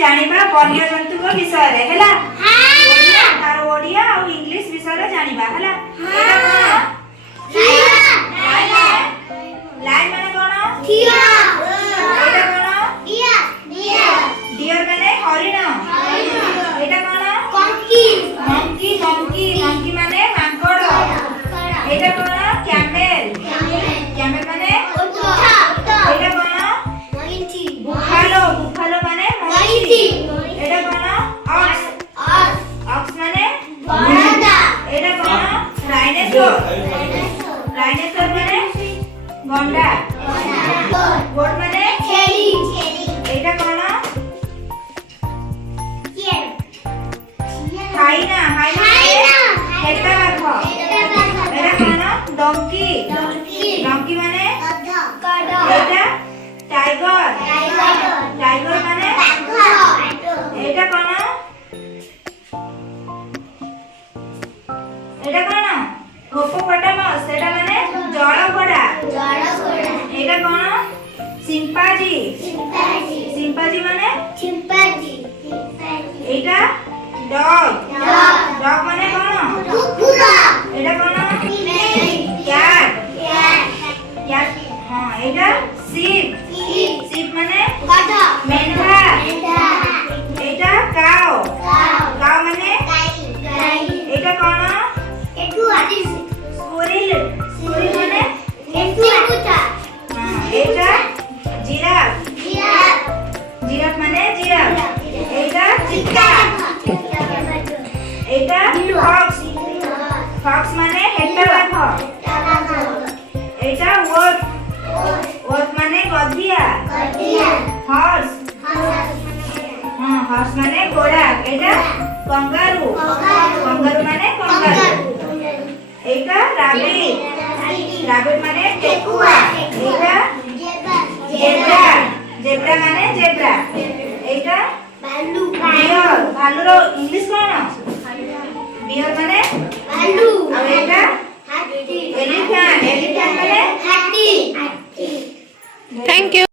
जानिबा वन्य जंतु को विषय रे हैला हां तार ओडिया और इंग्लिश विषय रे जानिबा हैला एटा कोन लाइन माने कोन थिया एटा कोन डियर माने हरिण एटा कोन मंकी माने मांकड़ एटा कोन कैमेल माने एटा कोन बुफालो माने मईठी एटा कोन ऑक्स माने घोड़ा एटा कोन डायनासोर माने गंडा गोट माने छेली एटा कोन हाइना हेटा बाघ एटा कोन डंकी माने एटा टाइगर माने एटा कोन हिप्पोपोटामस एटा माने जळ घोड़ा एटा कोन सिम्पाजी माने एटा डॉग माने कोन एटा कोन कैट हां एटा शीप माने मेंढा एटा काऊ माने एटा कोन स्क्विरल माने हां एटा जिराफ माने एटा चित्ता एटा फॉक्स माने हेटा बाघ एटा वोल्फ माने गधिया हॉर्स हॉर्स माने घोड़ा एटा कंगारू माने कंगारू एटा रैबिट माने टेकुआ एटा जेब्रा माने जेब्रा एटा भालू रो इंग्लिश कोन बियर माने भालू आ एटा एलिफेंट माने हाथी थैंक यू।